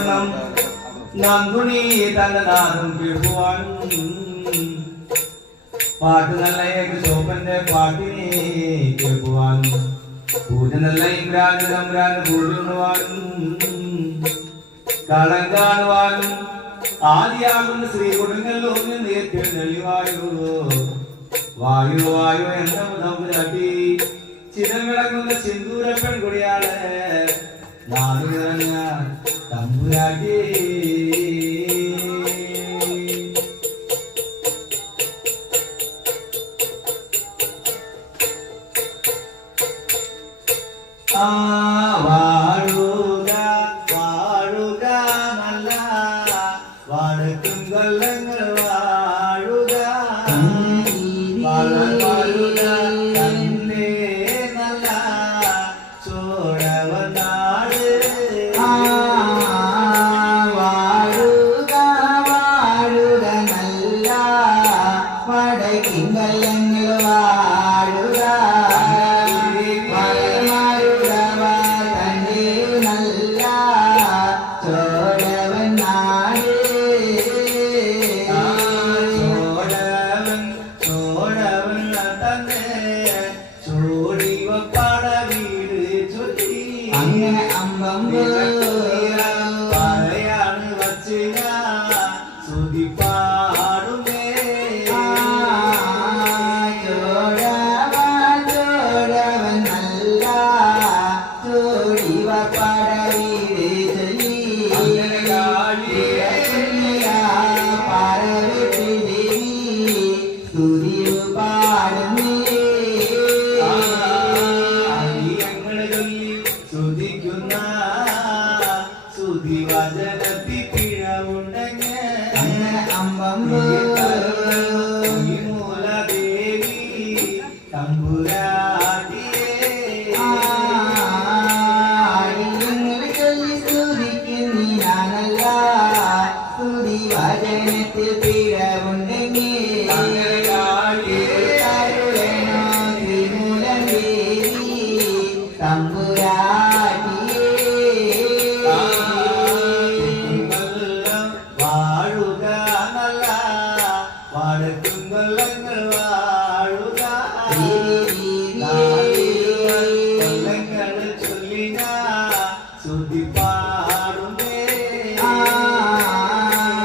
വണ്ണം നന്ദുണി തന്റെ നാദം കേൾക്കുവാൻ പാട്ട് നല്ല ശോഭന്റെ പാട്ടിനെ കേൾക്കുവാൻ പൂജ നല്ല ഇമ്രാന് തമ്പ്രാന് പൂജുവാനും കളം കാണുവാനും ആദിയാകുന്ന ശ്രീ കൊടുങ്ങല്ലൂന്ന് നേരിവായു വായു വായു എന്ന തമ്പുരാട്ടി ചിരം വിളങ്ങുന്ന സിന്ദൂര പെൺകുടിയാണ് നാട് നിറഞ്ഞ തമ്പുരാട്ടി. വാഴുക വാഴുക നല്ല വാഴക്കും കൊല്ലങ്ങൾ വാഴുക വാഴുക തന്നെ നല്ല ചോഴവനാട്. വാഴുക വാഴുക നല്ല വടക്കും കൊല്ലങ്ങൾ വാഴുക അങ്ങനെ അമ്പമ്പ് പറയാണ് വച്ചിന സുതി പാടുമേ. ചോടവൻ നല്ല ചോടിവ പടവീട് ചൊല്ലി പാർവതി സ്തുതിയു പാടുമേ. സുതിക്കുന്ന സുതിവചനത്തി പിഴവുണ്ടെങ്കിൽ അങ്ങനെ അമ്പമ്പ് മൂലദേവി തമ്പുരാട്ടിയെ ചൊല്ലി സ്തുതിക്കുന്നീനാനല്ല സ്തുതി വചനത്തിൽ പിഴവുണ്ടെങ്കിൽ വാഴുക നല്ല വാഴക്കും കൊല്ലങ്ങൾ വാഴുക.